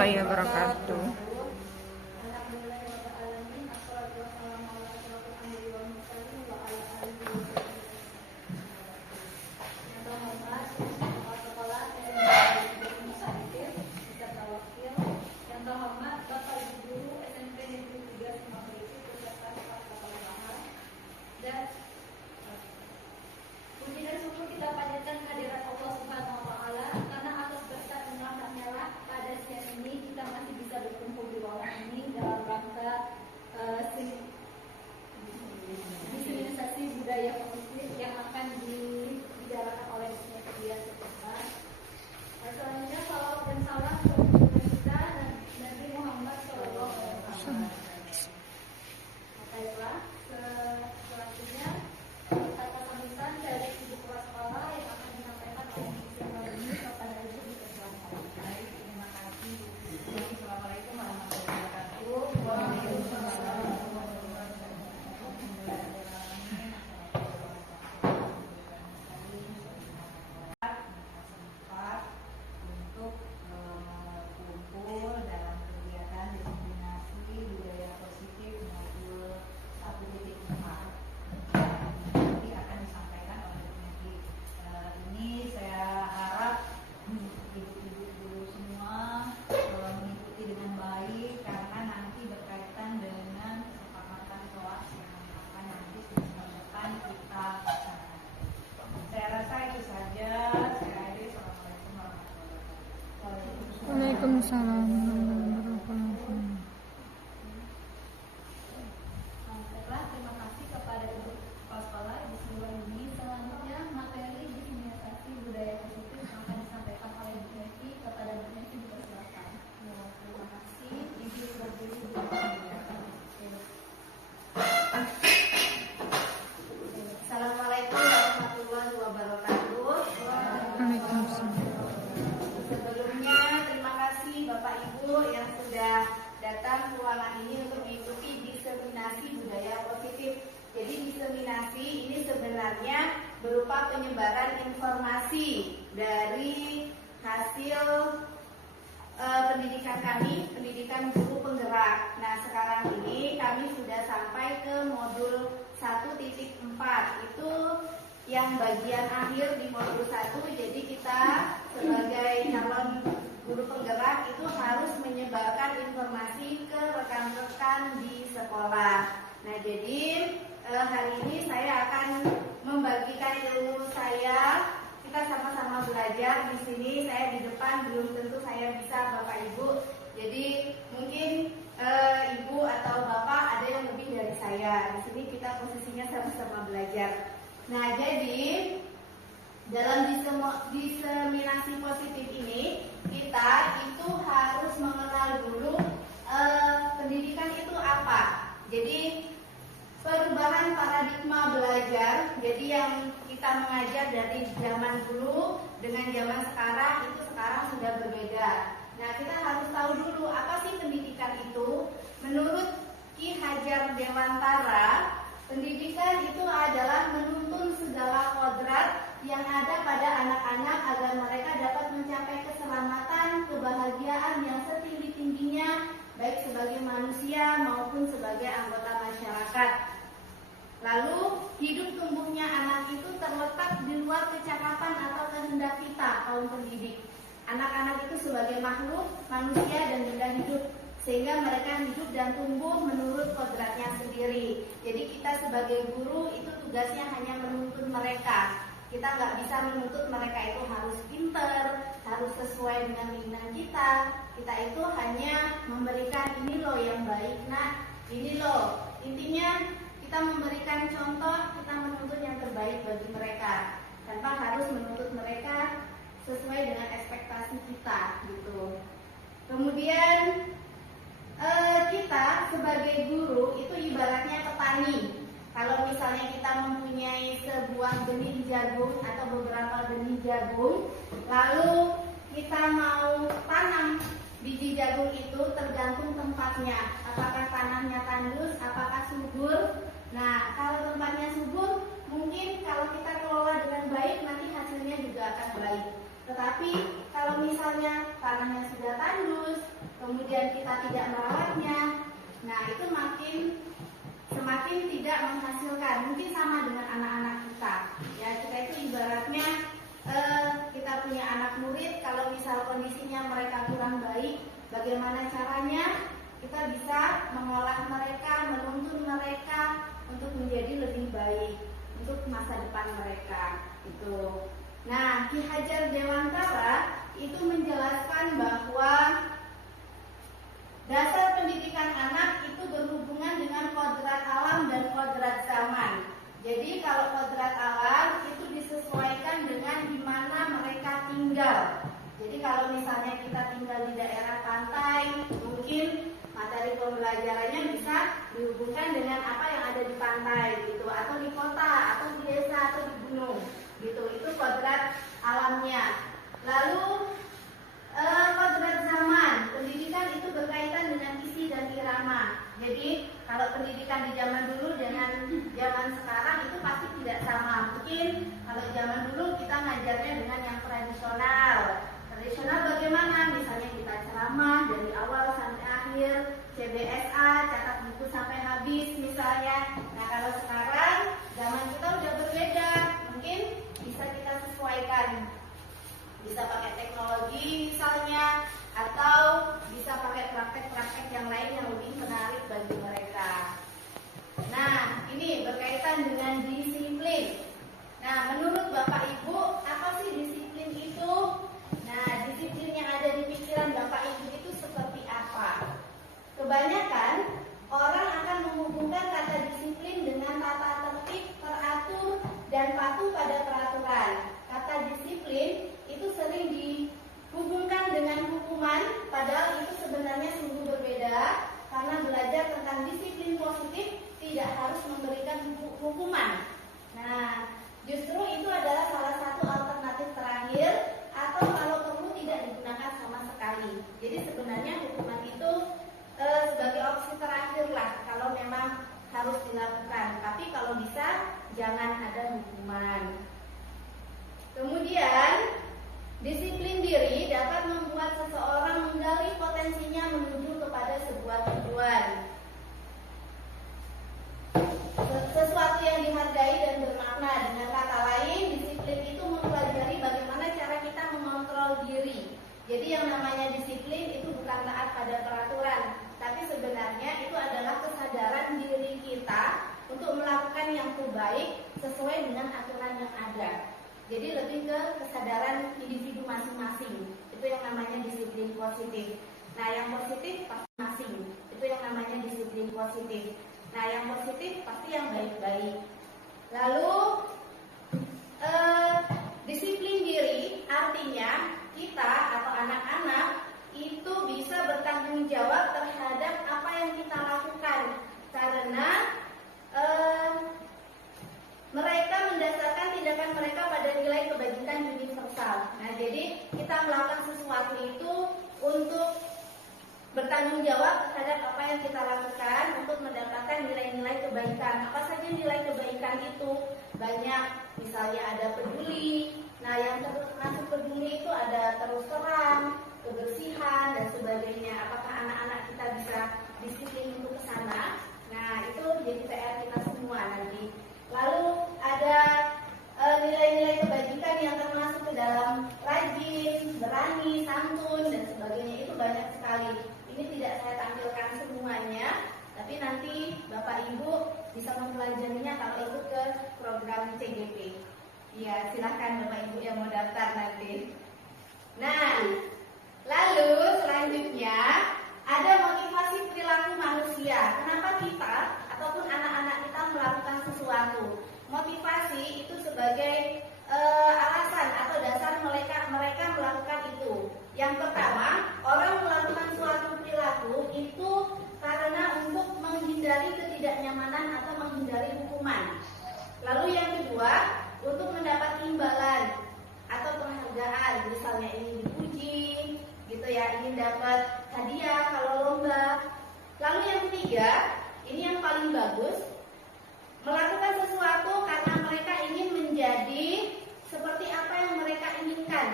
warahmatullahi wabarakatuh. Puji dan syukur kita panjatkan kehadirat Allah Subhanahu wa Ta'ala, karena atas berkat dan rahmat-Nya lah pada siang ini kita masih bisa berkumpul di ruangan ini dalam rangka disimulisasi budaya positif yang akan dibicarakan oleh Media Setempat. Selanjutnya salawat dan salam kepada kita Nabi Muhammad SAW. Baiklah, selanjutnya kata sambutan dari Ibu Kepala Sekolah yang akan disampaikan oleh Ibu Nurani kepada Ibu dipersilakan. Baik, terima kasih. Assalamualaikum warahmatullahi wabarakatuh. Waalaikumsalam warahmatullahi wabarakatuh. Untuk kumpul dalam kegiatan diseminasi budaya positif modul 1.4 nanti akan disampaikan oleh Bu Megi. Ini saya harap ibu-ibu guru semua mengikuti dengan baik, karena nanti berkaitan dengan kesepakatan kelas yang akan nanti semester depan kita laksanakan. Saya rasa itu saja. Saya akhiri. Assalamualaikum warahmatullahi wabarakatuh. Waalaikumsalam warahmatullahi wabarakatuh. Baiklah, terima kasih kepada Ibu Kepala Sekolah Ibu Sri Wahyuni. Selanjutnya materi disimulisasi budaya positif yang akan disampaikan oleh Bu Megi kepada Bu Megi dipersilakan. Terima kasih. Ibu berdiri di Assalamualaikum warahmatullahi wabarakatuh. Waalaikumsalam. Sebelumnya terima kasih Bapak Ibu yang sudah datang ke ruangan ini untuk mengikuti diseminasi budaya positif. Jadi diseminasi ini sebenarnya berupa penyebaran informasi dari hasil pendidikan kami, pendidikan guru penggerak. Nah, sekarang ini kami sudah sampai ke modul 1.4. Itu yang bagian akhir di modul 1. Jadi kita sebagai calon guru penggerak itu harus menyebarkan informasi ke rekan-rekan di sekolah. Nah, jadi hari ini saya akan membagikan ilmu saya. Kita sama-sama belajar. Di sini saya di depan, belum tentu saya bisa Bapak Ibu. Jadi mungkin Ibu atau Bapak ada yang lebih dari saya. Di sini kita posisinya sama-sama belajar. Nah, jadi dalam diseminasi positif ini kita itu harus mengenal dulu pendidikan itu apa. Jadi perubahan paradigma belajar, jadi yang kita mengajar dari zaman dulu dengan zaman sekarang itu sekarang sudah berbeda. Nah, kita harus tahu dulu apa sih pendidikan itu. Menurut Ki Hajar Dewantara, pendidikan itu adalah menuntun segala kodrat yang ada pada anak-anak agar mereka dapat mencapai keselamatan, kebahagiaan yang setinggi-tingginya, baik sebagai manusia maupun sebagai anggota masyarakat. Lalu, hidup tumbuhnya anak itu terletak di luar kecakapan atau kehendak kita, kaum pendidik. Anak-anak itu sebagai makhluk, manusia dan benda hidup, sehingga mereka hidup dan tumbuh menurut kodratnya sendiri. Jadi kita sebagai guru itu tugasnya hanya menuntun mereka. Kita nggak bisa menuntut mereka itu harus pinter, harus sesuai dengan keinginan kita. Kita itu hanya memberikan ini loh yang baik, nah ini loh. Intinya kita memberikan contoh, kita menuntut yang terbaik bagi mereka, tanpa harus menuntut mereka sesuai dengan ekspektasi kita gitu. Kemudian kita sebagai guru itu ibaratnya petani. Kalau misalnya kita mempunyai sebuah benih jagung atau beberapa benih jagung, lalu kita mau tanam biji jagung itu tergantung tempatnya. Apakah tanahnya tandus, apakah subur. Nah, kalau tempatnya subur, mungkin kalau kita kelola dengan baik nanti hasilnya juga akan baik. Tetapi kalau misalnya tanahnya sudah tandus, kemudian kita tidak merawatnya, nah itu semakin tidak menghasilkan. Mungkin sama dengan anak-anak kita. Ya, kita itu ibaratnya kita punya anak murid, kalau misal kondisinya mereka kurang baik, bagaimana caranya kita bisa mengolah mereka, menuntun mereka untuk menjadi lebih baik untuk masa depan mereka. Itu. Nah, Ki Hajar Dewantara itu menjelaskan bahwa dasar pendidikan anak itu berhubungan dengan kodrat alam dan kodrat zaman. Jadi kalau kodrat alam itu disesuaikan dengan di mana mereka tinggal. Jadi kalau misalnya kita tinggal di daerah pantai, mungkin materi pembelajarannya bisa dihubungkan dengan apa yang ada di pantai gitu, atau di kota, atau di desa, atau di gunung gitu. Itu kodrat alamnya. Lalu kodrat zaman, pendidikan itu berkaitan dengan isi dan irama. Jadi kalau pendidikan di zaman dulu dengan zaman sekarang itu pasti tidak sama. Mungkin kalau zaman dulu kita ngajarnya dengan yang tradisional. Tradisional bagaimana? Misalnya kita ceramah dari awal sampai akhir, CBSA, catat buku sampai habis misalnya. Nah kalau sekarang zaman kita udah berbeda, mungkin bisa kita sesuaikan. Bisa pakai teknologi misalnya, atau bisa pakai praktek-praktek yang lain yang lebih menarik bagi mereka. Nah, ini berkaitan dengan disiplin. Nah, menurut Bapak Ibu, apa sih disiplin itu? Nah, disiplin yang ada di pikiran Bapak Ibu itu seperti apa? Kebanyakan orang akan menghubungkan kata disiplin dengan tata tertib, teratur, dan patuh pada peraturan. Kata disiplin itu sering dihubungkan dengan hukuman, padahal itu sebenarnya sungguh berbeda, karena belajar tentang disiplin positif tidak harus memberikan hukuman. Nah, justru itu adalah salah satu alternatif terakhir, atau kalau perlu tidak digunakan sama sekali. Jadi sebenarnya hukuman itu sebagai opsi terakhir lah kalau memang harus dilakukan. Tapi kalau bisa jangan ada hukuman. Kemudian disiplin diri dapat membuat seseorang menggali potensinya menuju kepada sebuah tujuan. Sesuatu yang dihargai dan bermakna. Dengan kata lain, disiplin itu mempelajari bagaimana cara kita mengontrol diri. Jadi yang namanya disiplin itu bukan taat pada peraturan, tapi sebenarnya itu adalah kesadaran diri kita untuk melakukan yang terbaik sesuai dengan aturan yang ada. Jadi lebih ke kesadaran individu masing-masing. Itu yang namanya disiplin positif. Nah, yang positif pasti masing. Itu yang namanya disiplin positif. Nah, yang positif pasti yang baik-baik. Lalu disiplin diri artinya kita atau anak-anak itu bisa bertanggung jawab terhadap apa yang kita lakukan, karena mereka mendasarkan tindakan mereka pada nilai kebajikan universal. Nah, jadi kita melakukan sesuatu itu untuk bertanggung jawab terhadap apa yang kita lakukan untuk mendapatkan nilai-nilai kebaikan. Apa saja nilai kebaikan itu? Banyak, misalnya ada peduli. Nah, yang termasuk peduli itu ada terus terang, kebersihan, dan sebagainya. Apakah anak-anak kita bisa disiplin untuk ke sana? Nah, itu jadi PR kita semua nanti. Lalu ada nilai-nilai kebajikan yang termasuk ke dalam rajin, berani, santun, dan sebagainya. Itu banyak sekali. Ini tidak saya tampilkan semuanya, tapi nanti Bapak Ibu bisa mempelajarinya kalau ikut ke program CGP. Ya, silahkan Bapak Ibu yang mau daftar nanti. Nah, lalu selanjutnya ada motivasi perilaku manusia. Kenapa kita ataupun anak-anak kita melakukan sesuatu? Motivasi itu sebagai alasan atau dasar mereka melakukan itu. Yang pertama, orang melakukan suatu perilaku itu karena untuk menghindari ketidaknyamanan atau menghindari hukuman. Lalu yang kedua, untuk mendapat imbalan atau penghargaan, misalnya ingin dipuji, gitu ya, ingin dapat hadiah kalau lomba. Lalu yang ketiga, ini yang paling bagus, melakukan sesuatu karena mereka ingin menjadi seperti apa yang mereka inginkan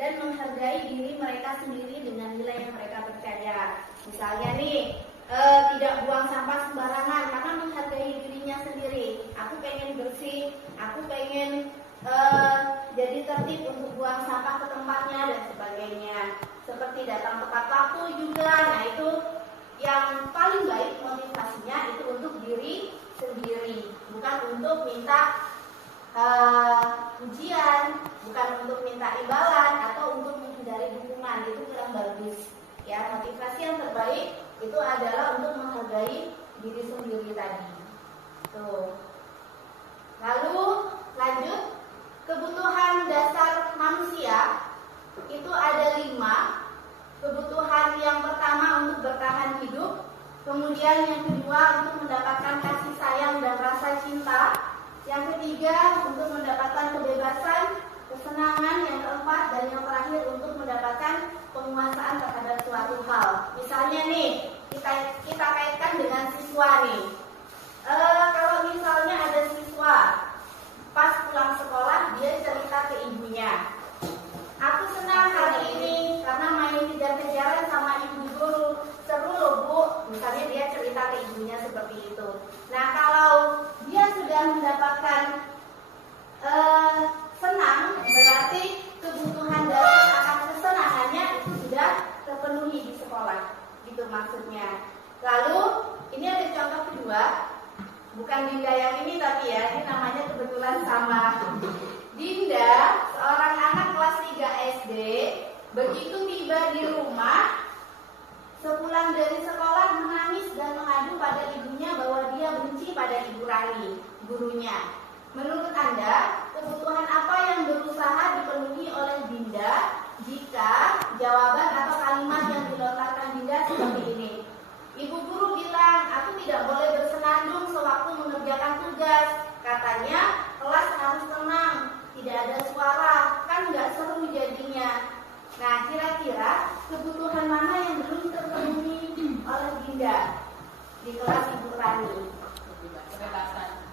dan menghargai diri mereka sendiri dengan nilai yang mereka percaya. Misalnya nih, tidak buang sampah sembarangan karena menghargai dirinya sendiri. Aku pengen bersih, aku pengen jadi tertib untuk buang sampah ke tempatnya dan sebagainya. Seperti datang tepat waktu juga. Nah, itu yang paling baik motivasinya itu untuk diri sendiri, bukan untuk minta ujian, bukan untuk minta imbalan atau untuk menghindari dukungan. Itu kurang bagus. Ya, motivasi yang terbaik itu adalah untuk menghargai diri sendiri tadi. Tuh. Lalu lanjut, kebutuhan dasar manusia itu ada 5. Kebutuhan yang pertama untuk bertahan hidup, kemudian yang kedua untuk mendapatkan kasih sayang dan rasa cinta, yang ketiga untuk mendapatkan kebebasan, kesenangan, yang keempat dan yang terakhir untuk mendapatkan penguasaan terhadap suatu hal. Misalnya nih, kita kaitkan dengan siswa nih. Kalau misalnya ada siswa pas pulang sekolah dia cerita ke ibunya, aku senang hari ini karena main kejar-kejaran sama ibu guru, seru loh Bu. Misalnya dia cerita ke ibunya seperti itu. Nah, kalau dia sudah mendapatkan senang, berarti kebutuhan dasar akan kesenangannya itu sudah terpenuhi di sekolah. Gitu maksudnya. Lalu ini ada contoh kedua, bukan Dinda yang ini tapi ya, ini namanya kebetulan sama. Dinda, seorang anak kelas 3 SD, begitu tiba di rumah, sepulang dari sekolah menangis dan mengadu pada ibunya bahwa dia benci pada Ibu Rani, gurunya. Menurut Anda, kebutuhan apa yang berusaha dipenuhi oleh Dinda jika jawaban atau kalimat yang dilontarkan Dinda seperti ini? Ibu guru bilang, aku tidak boleh bersenandung sewaktu mengerjakan tugas. Katanya, kelas harus tenang, tidak ada suara, kan nggak seru jadinya. Nah, kira-kira kebutuhan mana yang belum terpenuhi oleh Dinda di kelas Ibu Rani?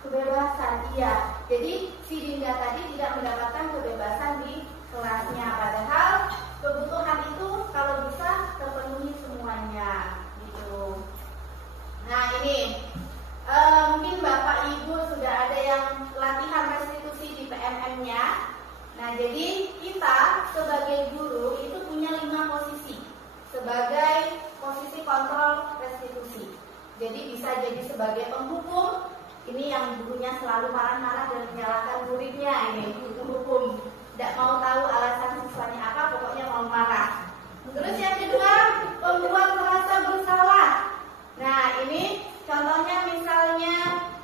Kebebasan, iya. Jadi si Dinda tadi tidak mendapatkan kebebasan di kelasnya. Padahal kebutuhan itu kalau bisa terpenuhi semuanya, gitu. Nah ini mungkin Bapak Ibu sudah ada yang latihan restitusi di PMM-nya. Nah jadi kita sebagai guru itu punya 5 posisi sebagai posisi kontrol restitusi. Jadi bisa jadi sebagai penghukum. Ini yang gurunya selalu marah-marah dan menyalahkan muridnya, ini hukum. Tidak mau tahu alasan siswanya apa, pokoknya mau marah. Terus yang kedua, pembuat merasa bersalah. Nah ini contohnya misalnya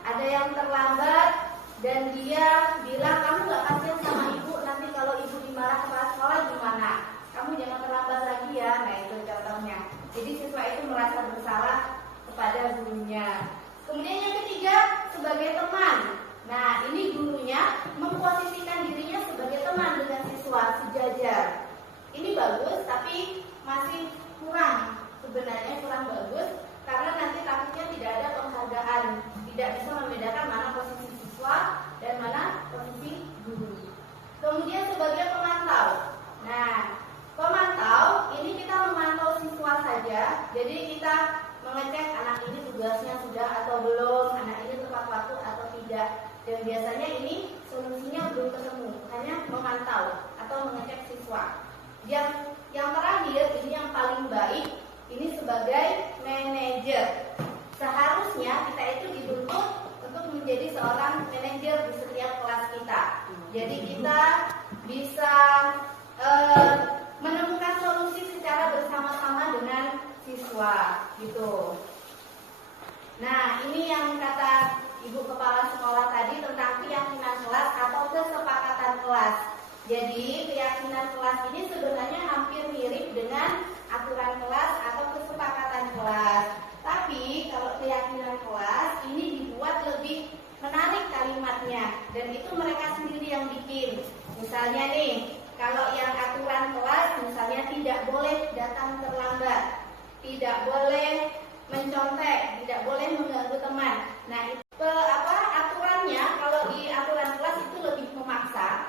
ada yang terlambat dan dia bilang, kamu gak kasihan sama ibu, nanti kalau ibu dimarah kepala sekolah gimana? Kamu jangan terlambat lagi ya. Nah itu contohnya. Jadi siswa itu merasa bersalah kepada gurunya. Kemudian yang ketiga, sebagai teman. Nah, ini gurunya memposisikan dirinya sebagai teman dengan siswa sejajar. Ini bagus, tapi masih kurang. Sebenarnya kurang bagus, karena nanti takutnya tidak ada penghargaan. Tidak bisa membedakan mana posisi siswa dan mana posisi guru. Kemudian sebagai pemantau. Nah, pemantau, ini kita memantau siswa saja. Jadi kita mengecek anak ini tugasnya sudah atau belum, anak ini tepat waktu atau tidak. Dan biasanya ini solusinya belum ketemu, hanya memantau atau mengecek siswa. Yang terakhir, ini yang paling baik, ini sebagai manajer. Seharusnya kita itu dibentuk untuk menjadi seorang manajer di setiap kelas kita. Jadi kita bisa menemukan solusi secara bersama-sama dengan siswa, gitu. Nah, ini yang kata Ibu Kepala Sekolah tadi tentang keyakinan kelas atau kesepakatan kelas. Jadi, keyakinan kelas ini sebenarnya hampir mirip dengan aturan kelas atau kesepakatan kelas. Tapi, kalau keyakinan kelas ini dibuat lebih menarik kalimatnya, dan itu mereka sendiri yang bikin. Misalnya nih, kalau yang aturan kelas misalnya tidak boleh datang terlambat, tidak boleh mencontek, tidak boleh mengganggu teman. Nah, itu aturannya kalau di aturan kelas itu lebih memaksa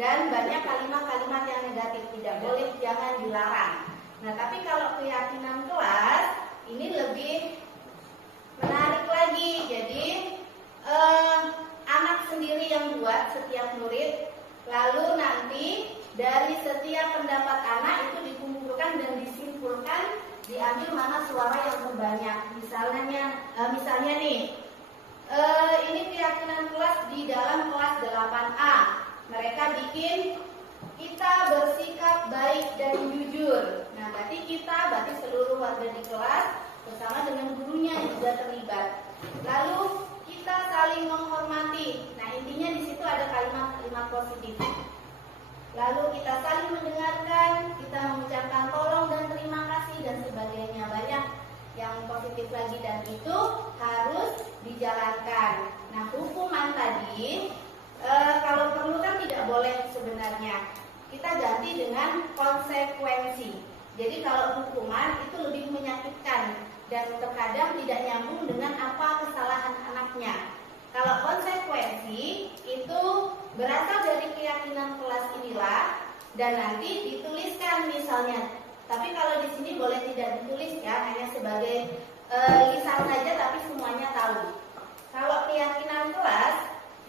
dan banyak kalimat-kalimat yang negatif. negatif, tidak boleh, jangan dilarang. Nah, tapi kalau keyakinan kelas ini lebih menarik lagi. Jadi anak sendiri yang buat, setiap murid, lalu nanti dari setiap pendapat anak itu dikumpulkan dan disimpulkan, diambil mana suara yang terbanyak. Misalnya nih, ini keyakinan kelas di dalam kelas 8A. Mereka bikin kita bersikap baik dan jujur. Nah, berarti seluruh warga di kelas bersama dengan gurunya yang juga terlibat. Lalu kita saling menghormati. Nah, intinya di situ ada kalimat-kalimat positif. Lalu kita saling mendengarkan, kita mengucapkan tolong dan terima kasih dan sebagainya. Banyak yang positif lagi dan itu harus dijalankan. Nah, hukuman tadi kalau perlu kan tidak boleh sebenarnya. Kita ganti dengan konsekuensi. Jadi kalau hukuman itu lebih menyakitkan dan terkadang tidak nyambung dengan apa kesalahan anaknya. Kalau konsekuensi itu berasal dari keyakinan kelas inilah dan nanti dituliskan misalnya. Tapi kalau di sini boleh tidak ditulis ya, hanya sebagai lisan saja tapi semuanya tahu. Kalau keyakinan kelas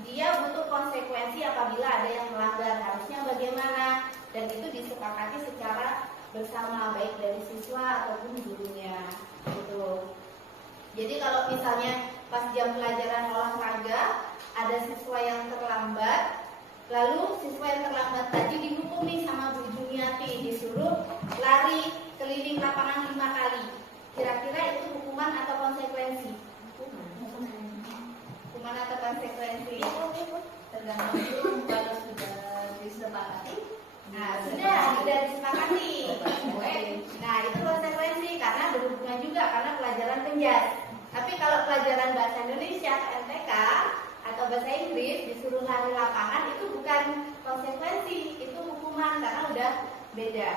dia butuh konsekuensi apabila ada yang melanggar, harusnya bagaimana, dan itu disepakati secara bersama baik dari siswa ataupun gurunya gitu. Jadi kalau misalnya pas jam pelajaran olahraga ada siswa yang terlambat, lalu siswa yang terlambat tadi dihukumi sama Bu Juniati, disuruh lari keliling lapangan 5 kali. Kira-kira itu hukuman atau konsekuensi? Hukuman atau konsekuensi? Tergantung dulu kalau sudah disepakati. Nah, sudah disepakati. Nah, itu konsekuensi karena berhubungan juga karena pelajaran penjas. Tapi kalau pelajaran bahasa Indonesia atau MTK atau bahasa Inggris disuruh lari lapangan itu bukan konsekuensi, itu hukuman karena udah beda.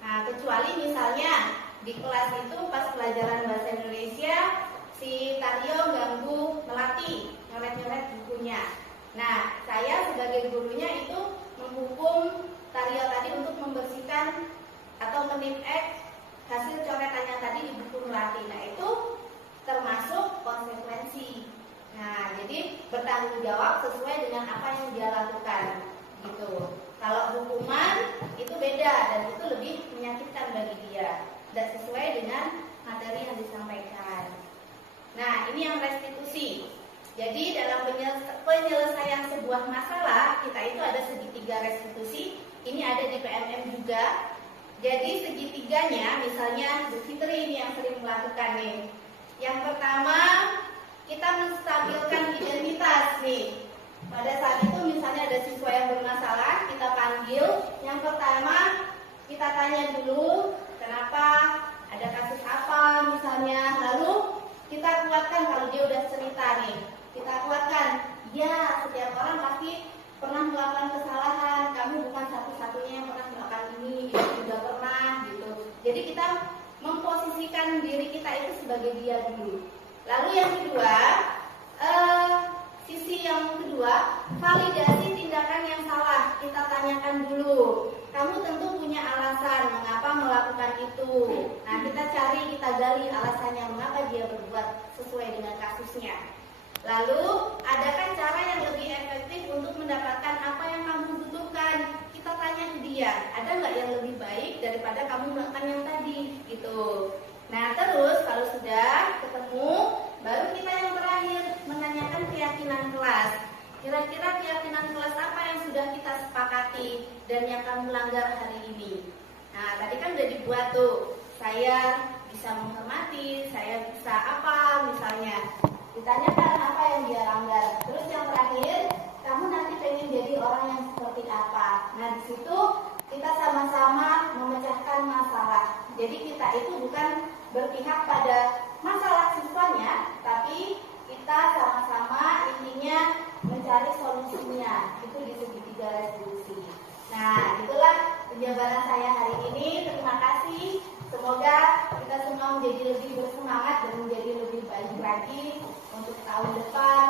Nah, kecuali misalnya di kelas itu pas pelajaran bahasa Indonesia si Taryo ganggu Melati, nyoret-nyoret bukunya. Nah, saya sebagai gurunya itu menghukum Taryo tadi untuk membersihkan atau menip-X hasil coretannya tadi di buku Melati. Nah, itu termasuk konsekuensi. Nah, jadi bertanggung jawab sesuai dengan apa yang dia lakukan, gitu. Kalau hukuman itu beda dan itu lebih menyakitkan bagi dia, tidak sesuai dengan materi yang disampaikan. Nah, ini yang restitusi. Jadi dalam penyelesaian sebuah masalah kita itu ada segitiga restitusi. Ini ada di PMM juga. Jadi segitiganya, misalnya Bu Fitri ini yang sering melakukan nih. Yang pertama, kita menstabilkan identitas nih. Pada saat itu misalnya ada siswa yang bermasalah, kita panggil. Yang pertama, kita tanya dulu kenapa, ada kasus apa misalnya. Lalu kita kuatkan kalau dia udah cerita nih. Kita kuatkan, ya setiap orang pasti pernah melakukan kesalahan. Kamu bukan satu-satunya yang pernah melakukan ini juga pernah gitu. Jadi kita memposisikan diri kita itu sebagai dia dulu. Lalu yang kedua, sisi yang kedua, validasi tindakan yang salah. Kita tanyakan dulu. Kamu tentu punya alasan mengapa melakukan itu. Nah, kita cari, kita gali alasannya mengapa dia berbuat sesuai dengan kasusnya. Lalu, adakah cara yang lebih efektif untuk mendapatkan apa yang kamu butuhkan? Kita tanya ke dia, ada nggak yang lebih baik daripada kamu melakukan yang tadi? Gitu. Nah, terus kalau sudah ketemu, baru kita yang terakhir menanyakan keyakinan kelas. Kira-kira keyakinan kelas apa yang sudah kita sepakati dan yang akan melanggar hari ini? Nah, tadi kan udah dibuat tuh. Saya bisa menghormati, saya bisa apa misalnya. Ditanyakan apa yang dia langgar. Terus yang terakhir, kamu nanti pengen jadi orang yang seperti apa? Nah, di situ kita sama-sama memecahkan masalah. Jadi kita itu bukan berpihak pada masalah siswanya, tapi kita sama-sama intinya mencari solusinya. Itu di segitiga restitusi. Nah, itulah penjabaran saya hari ini. Terima kasih. Semoga kita semua menjadi lebih bersemangat dan menjadi lebih baik lagi untuk tahun depan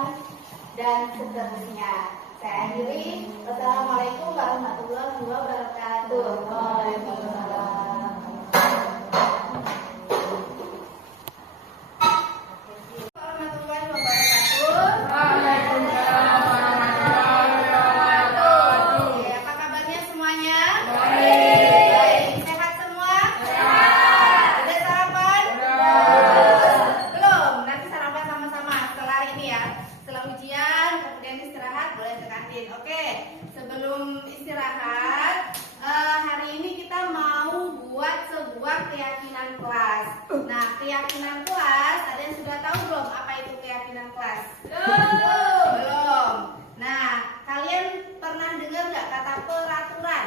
dan seterusnya. Saya akhiri. Wassalamualaikum warahmatullahi wabarakatuh. Warahmatullahi wabarakatuh. Oke, apa kabarnya semuanya? Baik. Sehat semua? Udah sarapan? Belum. Nanti sarapan sama-sama setelah ini ya. Setelah ujian, kemudian istirahat, boleh ke kantin. Oke. Sebelum istirahat, hari ini kita mau buat sebuah keyakinan kelas. Nah, keyakinan kelas, ada yang sudah tahu belum apa itu keyakinan kelas? Belum. Nah, kalian pernah dengar nggak kata peraturan?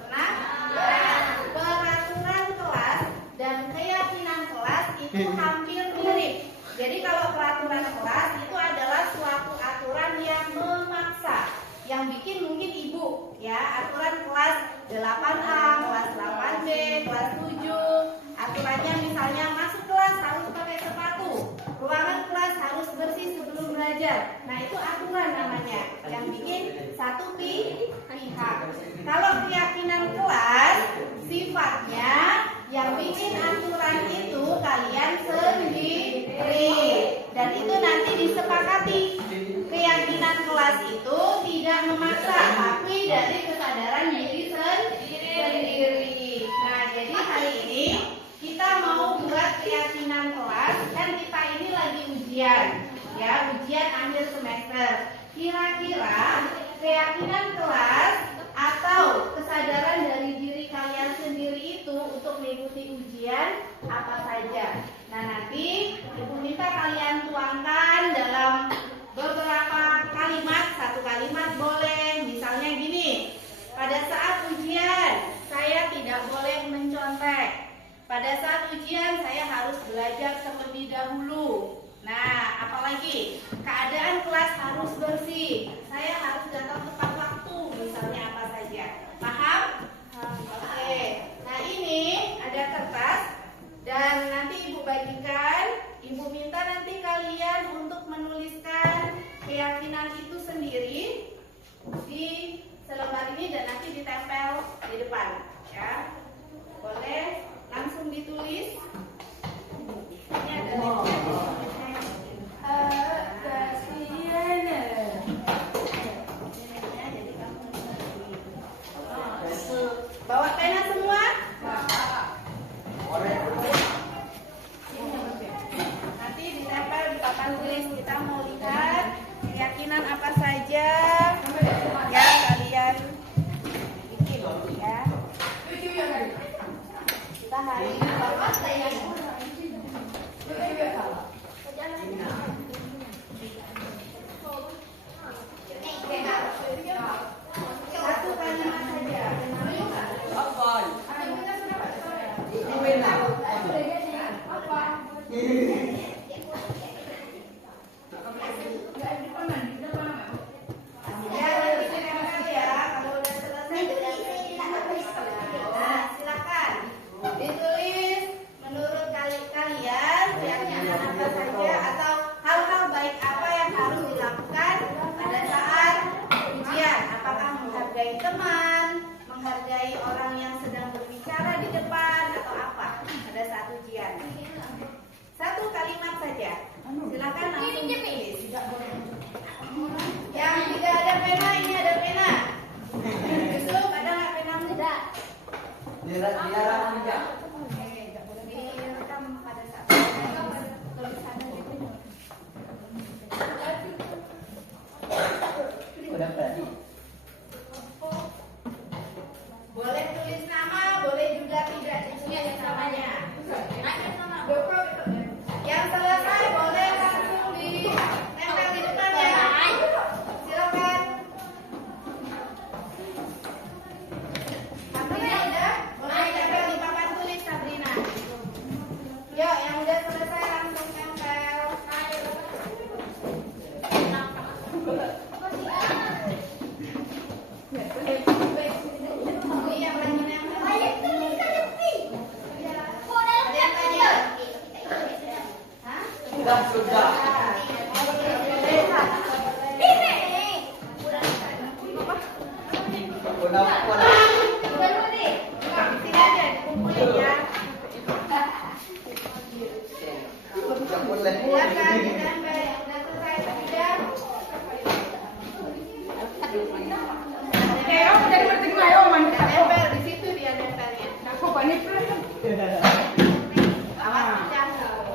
Pernah? Nah, peraturan kelas dan keyakinan kelas itu hampir mirip. Jadi kalau peraturan kelas itu adalah suatu aturan yang memaksa. Yang bikin mungkin ibu, ya, aturan kelas 8A, kelas 8B, kelas 7. Aturannya misalnya masuk kelas harus pakai sepatu, ruangan kelas harus bersih sebelum belajar. Nah, itu aturan namanya, yang bikin satu pihak. Kalau keyakinan kelas, sifatnya yang bikin aturan itu kalian sendiri. Dan itu nanti disepakati. Keyakinan kelas itu tidak memaksa, tapi dari kesadaran diri sendiri. Nah, jadi hari ini kita mau buat keyakinan kelas, kan kita ini lagi ujian, ya, ujian akhir semester. Kira-kira keyakinan kelas atau kesadaran dari diri kalian sendiri itu untuk mengikuti ujian apa saja? Nah, nanti Ibu minta kalian tuangkan dalam beberapa kalimat, satu kalimat boleh. Misalnya gini, pada saat ujian saya tidak boleh mencontek. Pada saat ujian saya harus belajar terlebih dahulu. Nah, apalagi keadaan kelas harus bersih. Saya harus datang tepat waktu. Misalnya apa saja. Paham? Oke. Nah, ini ada kertas dan nanti Ibu bagikan. Ibu minta nanti kalian untuk menuliskan keyakinan itu sendiri di selembar ini dan nanti ditempel di depan, ya. Boleh langsung ditulis. Ini ada lemnya. Bawa pena semua? Nanti ditempel di papan tulis. Kita mau lihat keyakinan apa saja yang kalian bikin, ya. Kita hari ini bawa satu kalimat saja. Satu kalimat saja. Silakan langsung tulis. Yang tidak ada pena, ini ada pena. Yusuf, ada nggak pena muda? Direkam pada saat tulisannya gitu. Boleh tulis nama, boleh juga tidak ditulis namanya. Yang selesai boleh langsung ditempel di depan ya. Silakan. Sabrina udah? Boleh tempel di papan tulis Sabrina. Yuk, yang udah selesai langsung tempel. Ini yang lagi nempel. Ada yang tanya? Sudah. Udah. Silakan ditempel. Sudah selesai sudah. Tempel di situ dia nempelnya. Awas jatuh.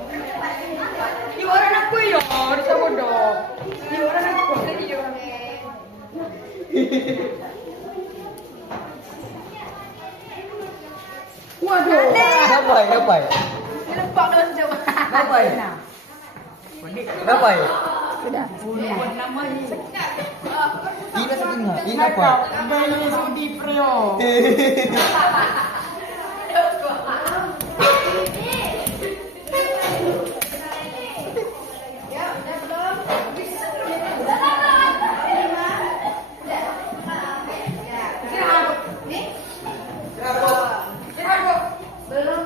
Waduh. Ngapain? Ngapain? Sudah. Ini sakit nggak? Ini apa? Ya, udah belum? Nih. Belum.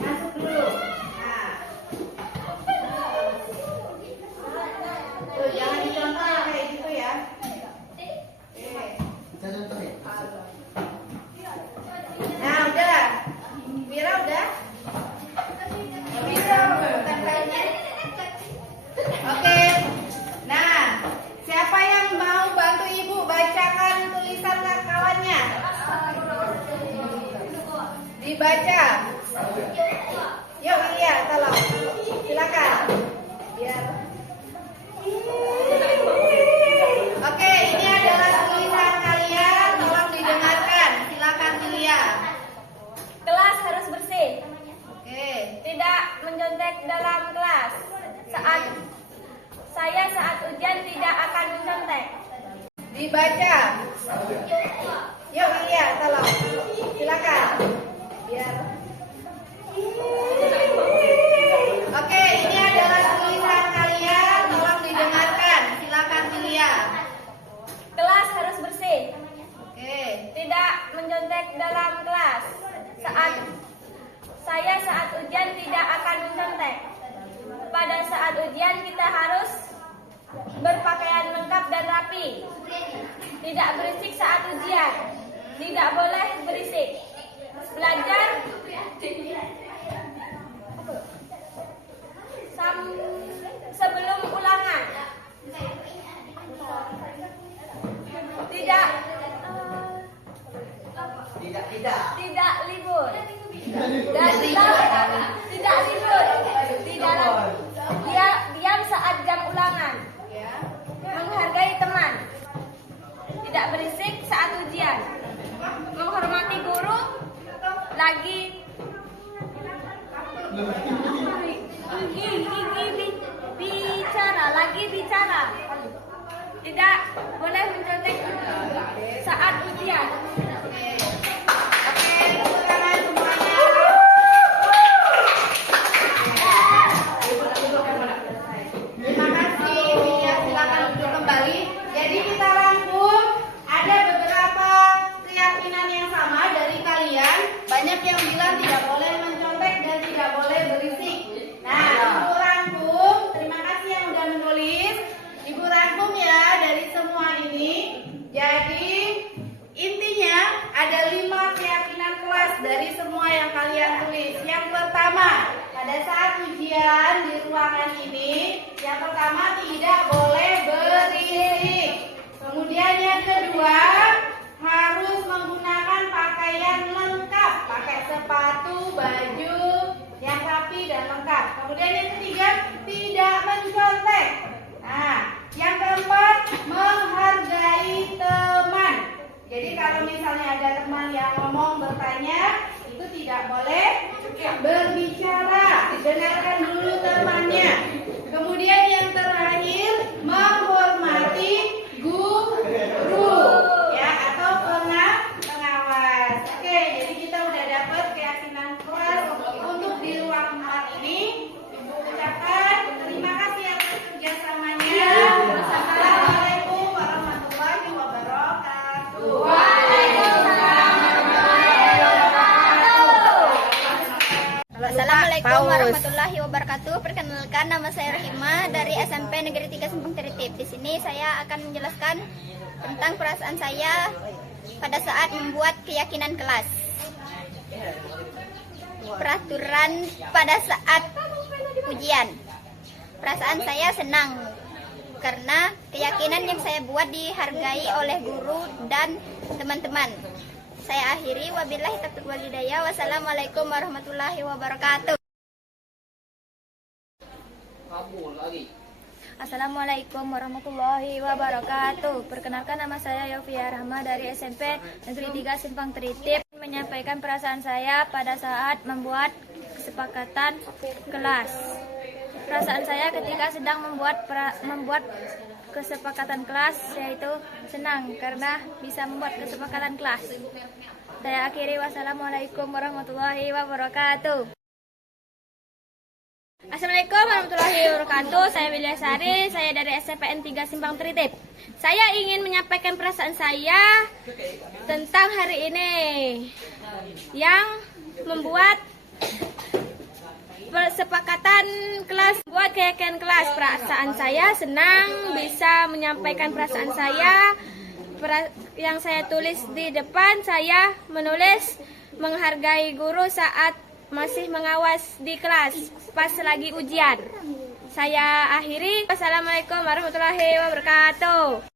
Masuk dulu. Nah. Tuh, jangan dicontoh ya kayak gitu ya. Oke. Saya contohin. Nah, udah. Mira udah? Mira tempelnya. Oke. Nah, siapa yang mau bantu Ibu bacakan tulisan kawannya? Dibaca. Yuk, Iya, tolong. Silakan. Biar. Oke, ini adalah tulisan kalian. Tolong didengarkan. Silakan dilihat. Kelas harus bersih. Oke. Tidak mencontek dalam kelas. Saat ujian tidak akan mencontek. Dibaca. Yuk, Iya, tolong. Silakan. Biar. Oke, ini adalah tulisan kalian. Tolong didengarkan. Silakan dilihat. Kelas harus bersih. Oke. Tidak mencontek dalam kelas. Saat ujian tidak akan mencontek. Pada saat ujian kita harus berpakaian lengkap dan rapi. Tidak berisik saat ujian. Tidak boleh berisik. Belajar sebelum ulangan. Tidak libur. Dan tidak libur. Diam saat jam ulangan. Menghargai teman. Tidak berisik saat ujian. Menghormati guru. Bicara. Tidak boleh mencontek saat ujian. Oke, tepuk tangan semuanya. Terima kasih. Ya, silakan duduk kembali. Jadi kita rangkum ada beberapa keyakinan yang sama dari kalian. Banyak yang bilang tidak boleh mencontek dan tidak boleh berisik. Nah, Ibu rangkum. Terima kasih yang udah menulis. Ibu rangkum ya dari semua ini. Jadi intinya ada 5 keyakinan kelas dari semua yang kalian tulis. Yang pertama, pada saat ujian di ruangan ini, yang pertama tidak boleh berisik. Kemudian yang kedua, harus menggunakan pakaian lengkap, pakai sepatu, baju yang rapi dan lengkap. Kemudian yang ketiga, tidak mencontek. Nah, yang keempat, menghargai teman. Jadi kalau misalnya ada teman yang ngomong bertanya, itu tidak boleh berbicara. Dengarkan dulu temannya. Kemudian yang terakhir, menghormati guru ya atau pengawas. Oke, jadi kita udah dapat keyakinan kelas untuk di ruang 4 ini. Ibu ucapkan terima kasih atas kerjasamanya. Assalamualaikum warahmatullahi wabarakatuh. Assalamualaikum warahmatullahi wabarakatuh. Perkenalkan, nama saya Rahima dari SMP Negeri 3 Simpang Teritip. Di sini saya akan menjelaskan tentang perasaan saya pada saat membuat keyakinan kelas. Peraturan pada saat ujian. Perasaan saya senang karena keyakinan yang saya buat dihargai oleh guru dan teman-teman. Saya akhiri, wabillahi taufiq wal hidayah. Wassalamualaikum warahmatullahi wabarakatuh. Assalamualaikum warahmatullahi wabarakatuh. Perkenalkan, nama saya Yovia Rahma dari SMP Negeri 3 Simpang Tritip. Menyampaikan perasaan saya pada saat membuat kesepakatan kelas. Perasaan saya ketika sedang membuat kesepakatan kelas yaitu senang karena bisa membuat kesepakatan kelas. Saya akhiri, wassalamualaikum warahmatullahi wabarakatuh. Assalamualaikum warahmatullahi wabarakatuh. Saya Wilya Sari, saya dari SMPN 3 Simpang Tritip. Saya ingin menyampaikan perasaan saya tentang hari ini yang membuat kesepakatan kelas, buat keyakinan kelas. Perasaan saya senang bisa menyampaikan perasaan saya. Yang saya tulis di depan, saya menulis menghargai guru saat masih mengawas di kelas pas lagi ujian. Saya akhiri, wassalamualaikum warahmatullahi wabarakatuh.